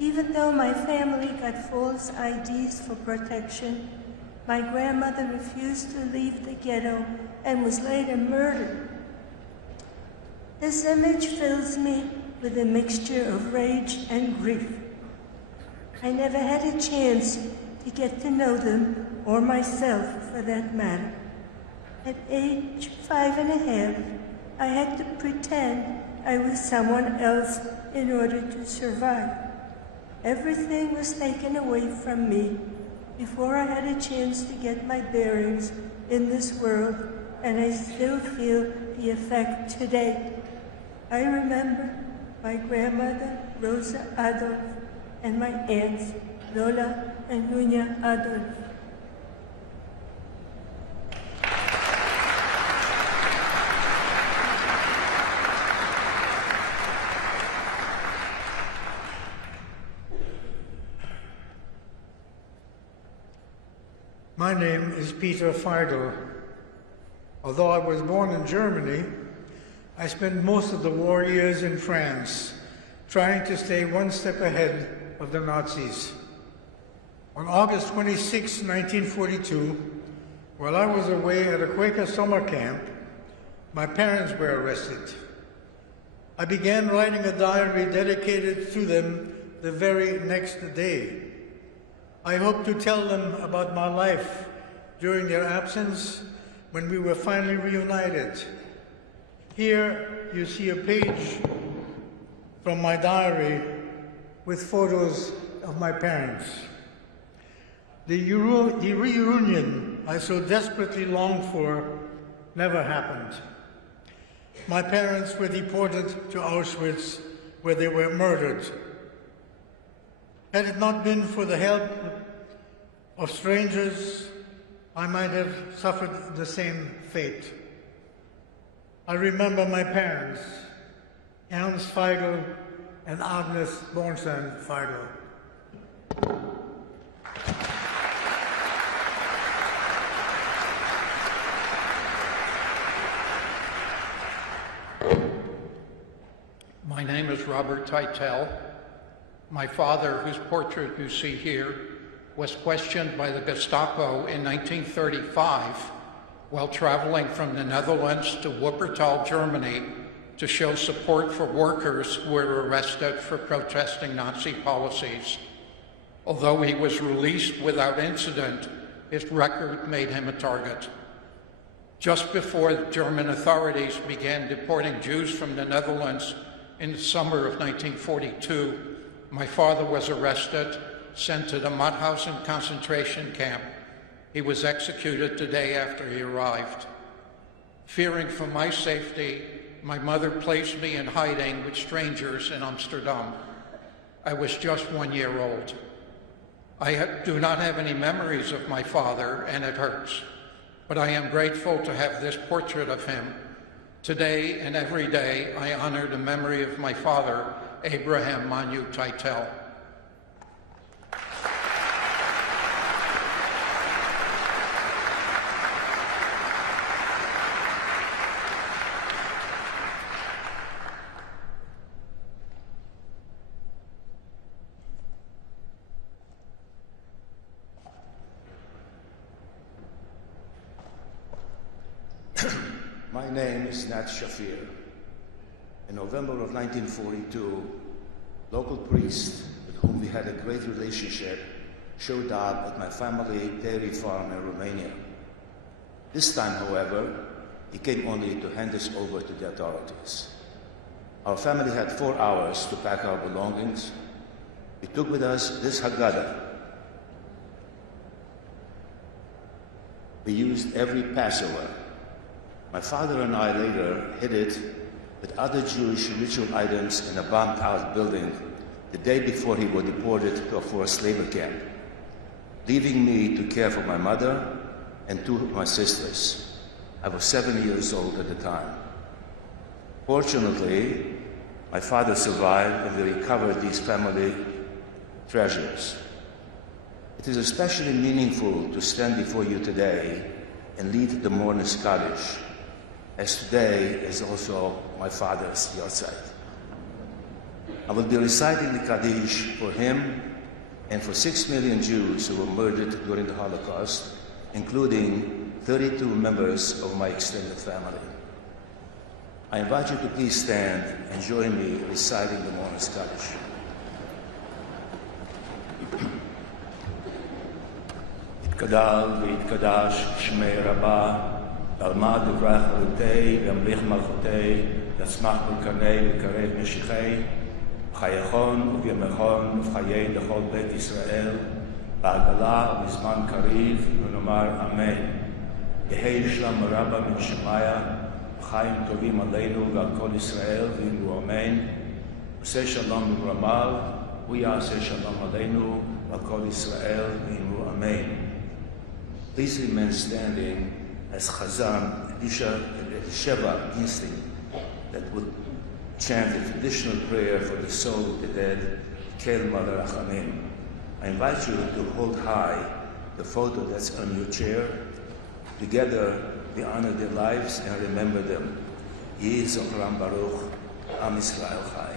Even though my family got false IDs for protection, my grandmother refused to leave the ghetto and was later murdered. This image fills me with a mixture of rage and grief. I never had a chance to get to know them, or myself for that matter. At age 5.5, I had to pretend I was someone else in order to survive. Everything was taken away from me before I had a chance to get my bearings in this world, and I still feel the effect today. I remember my grandmother, Rosa Adolf, and my aunts, Lola and Lunia Adolf. My name is Peter Feigl. Although I was born in Germany, I spent most of the war years in France, trying to stay one step ahead of the Nazis. On August 26, 1942, while I was away at a Quaker summer camp, my parents were arrested. I began writing a diary dedicated to them the very next day. I hope to tell them about my life during their absence when we were finally reunited. Here you see a page from my diary with photos of my parents. The reunion I so desperately longed for never happened. My parents were deported to Auschwitz, where they were murdered. Had it not been for the help of strangers, I might have suffered the same fate. I remember my parents, Ernst Feigl and Agnes Bornstein Feigl. My name is Robert Teitel. My father, whose portrait you see here, was questioned by the Gestapo in 1935 while traveling from the Netherlands to Wuppertal, Germany, to show support for workers who were arrested for protesting Nazi policies. Although he was released without incident, his record made him a target. Just before the German authorities began deporting Jews from the Netherlands in the summer of 1942, my father was arrested, sent to the Mauthausen concentration camp. He was executed the day after he arrived. Fearing for my safety, my mother placed me in hiding with strangers in Amsterdam. I was just 1 year old. I do not have any memories of my father, and it hurts, but I am grateful to have this portrait of him. Today and every day, I honor the memory of my father, Abraham Manu Teitel. My name is Nat Shafir. In November of 1942, local priests with whom we had a great relationship showed up at my family dairy farm in Romania. This time, however, he came only to hand us over to the authorities. Our family had 4 hours to pack our belongings. We took with us this Haggadah. We used every Passover. My father and I later hid it with other Jewish ritual items in a bombed-out building the day before he was deported to a forced labor camp, leaving me to care for my mother and 2 of my sisters. I was 7 years old at the time. Fortunately, my father survived and we recovered these family treasures. It is especially meaningful to stand before you today and lead the mourner's Kaddish, as today is also my father's Yortzeit. I will be reciting the Kaddish for him and for 6 million Jews who were murdered during the Holocaust, including 32 members of my extended family. I invite you to please stand and join me reciting the mourner's Kaddish. Yitgadal v'yitgadash shmei Rabbah, Alma duvrach alutei, v'amlich malchutei, yatzmach b'karnei v'karev meshichei, v'chayachon v'yamechon v'chayei l'chol bet Yisrael, ba'agala v'zman kariv, v'nomar Amen. Yehei shlam Rabba min Shemaya, v'chayim tovim aleinu v'al kol Yisrael, v'yimru Amen. V'seh shalom v'ramal, v'yaseh shalom aleinu v'al kol Yisrael, v'yimru Amen. Please remain standing as Chazan, Elisheva Ginsling, that would chant a traditional prayer for the soul of the dead, Kel Malach. I invite you to hold high the photo that's on your chair. Together, we honor their lives and remember them. Yeh Zochram Baruch, Am Yisrael Chai.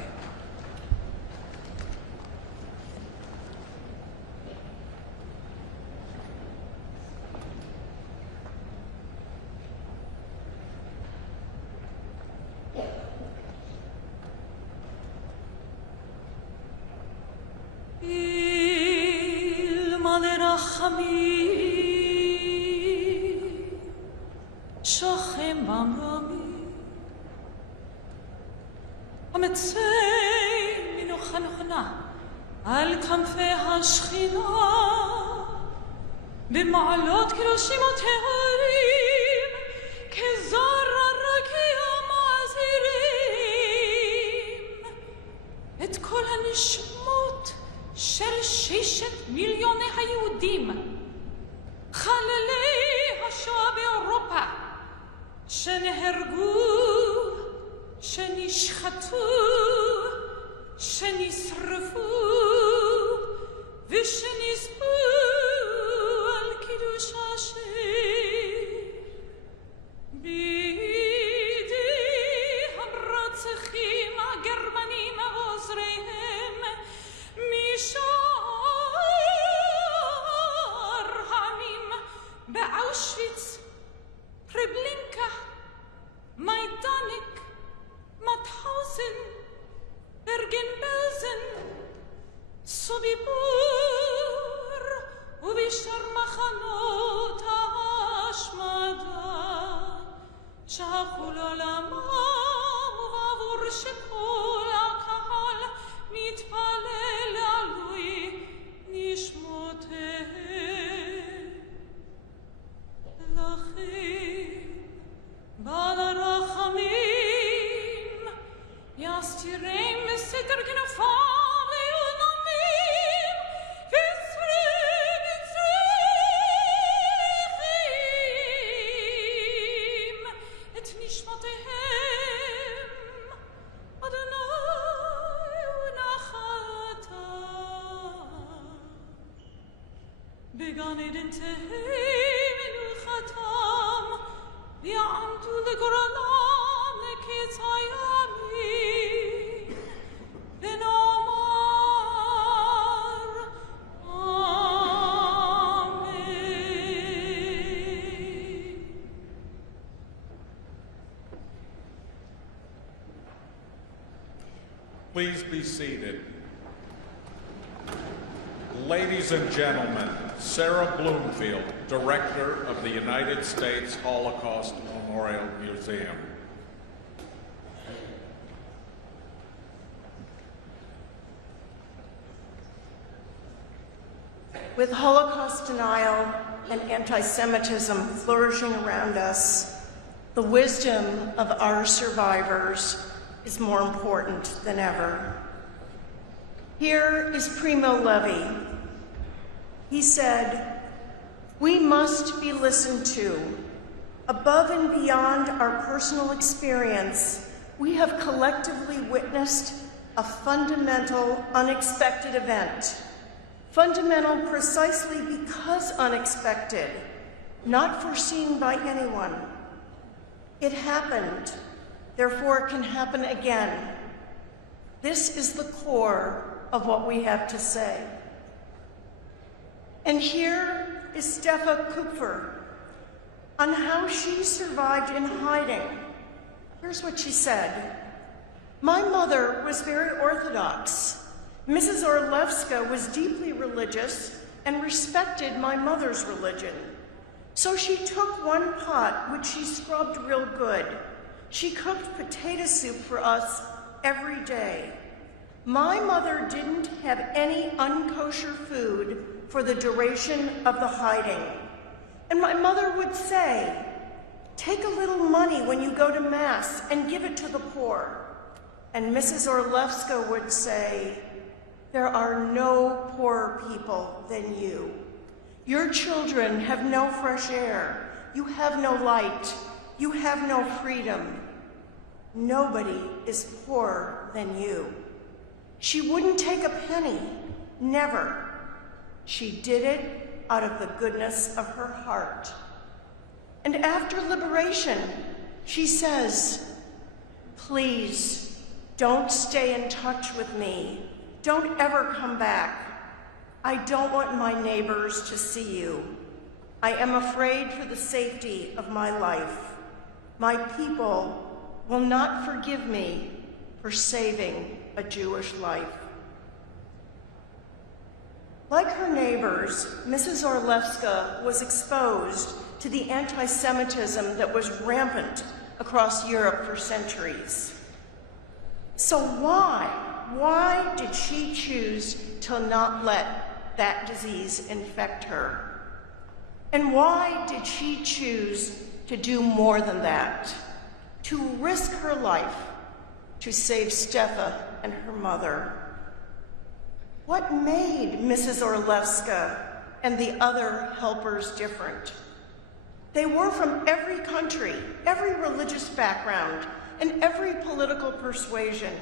שוכם במרומי המצא מנוחה נכונה על כנפי השכינה במעלות קדושים וטהורים כזר הרקיע מעזירים את כל הנשמות של 6 מיליוני היהודים חללי השואה באירופה שנהרגו, שנשחטו, שנשרפו ושנספו על קידוש השם בידי המרצחים הגרמנים ועוזריהם משאר העמים באושוויץ, טרבלינקה, מיידנק, מאוטהאוזן, ברגן-בלזן, סוביבור ובשאר מחנות ההשמדה שהלכו לעולמם ובעבור שכל הקהל מתפלל לעילוי נשמותיהם. לכן בעל הרחמים יסתירם בסתר כנפיו ליהודמים ויצרם יצריכים את נשמותיהם אדוני ונחלתם בגן עדן תהי מנוחתם ויעמדו לגורלם לקץ הימים ונאמר אמן. Please be seated. Ladies and gentlemen, Sarah Bloomfield, Director of the United States Holocaust Memorial Museum. With Holocaust denial and anti-Semitism flourishing around us, the wisdom of our survivors is more important than ever. Here is Primo Levi. He said, "We must be listened to. Above and beyond our personal experience, we have collectively witnessed a fundamental, unexpected event. Fundamental precisely because unexpected, not foreseen by anyone. It happened, therefore it can happen again. This is the core of what we have to say." And here is Steffa Kupfer on how she survived in hiding. Here's what she said. "My mother was very Orthodox. Mrs. Orlewska was deeply religious and respected my mother's religion. So she took one pot, which she scrubbed real good. She cooked potato soup for us every day. My mother didn't have any unkosher food for the duration of the hiding. And my mother would say, 'Take a little money when you go to Mass and give it to the poor.' And Mrs. Orlewska would say, 'There are no poorer people than you. Your children have no fresh air. You have no light. You have no freedom. Nobody is poorer than you.' She wouldn't take a penny, never. She did it out of the goodness of her heart. And after liberation, she says, 'Please, don't stay in touch with me. Don't ever come back. I don't want my neighbors to see you. I am afraid for the safety of my life. My people will not forgive me for saving a Jewish life.'" Like her neighbors, Mrs. Orlewska was exposed to the anti-Semitism that was rampant across Europe for centuries. So why did she choose to not let that disease infect her? And why did she choose to do more than that? To risk her life to save Steffa and her mother? What made Mrs. Orlewska and the other helpers different? They were from every country, every religious background, and every political persuasion.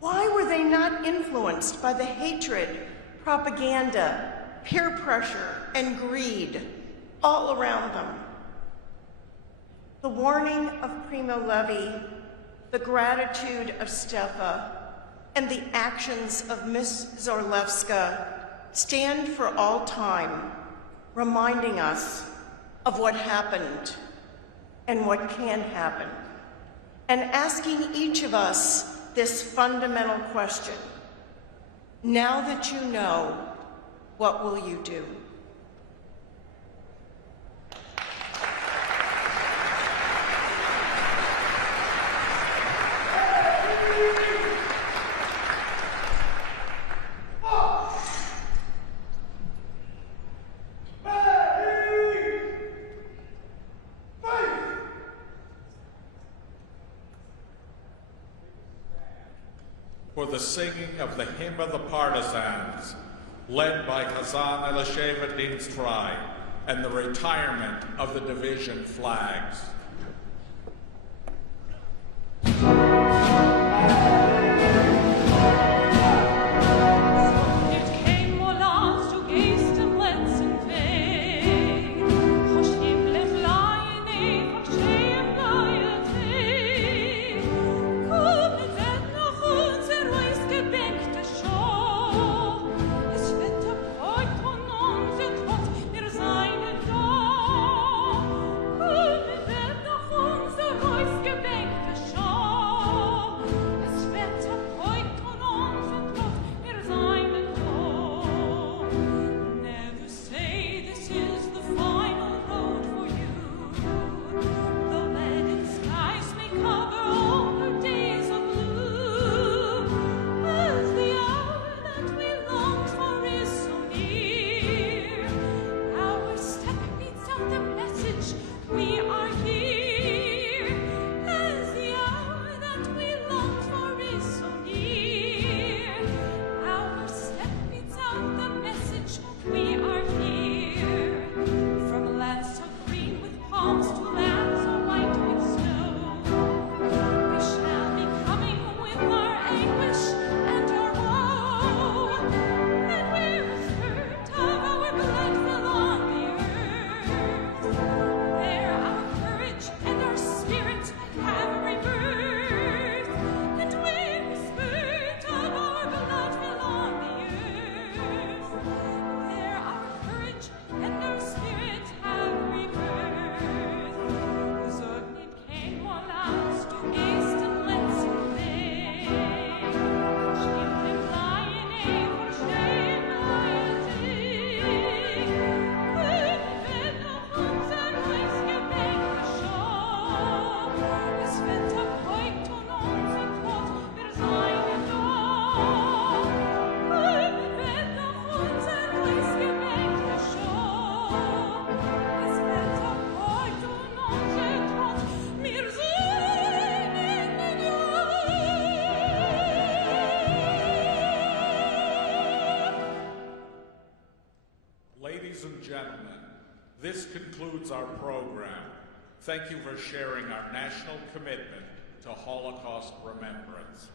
Why were they not influenced by the hatred, propaganda, peer pressure, and greed all around them? The warning of Primo Levi, the gratitude of Steffa, and the actions of Mrs. Orlewska stand for all time, reminding us of what happened and what can happen, and asking each of us this fundamental question: now that you know, what will you do? For the singing of the Hymn of the Partisans, led by Kazan Elisheva Dienstfrei, and the retirement of the division flags. Mit Ladies and gentlemen, this concludes our program. Thank you for sharing our national commitment to Holocaust remembrance.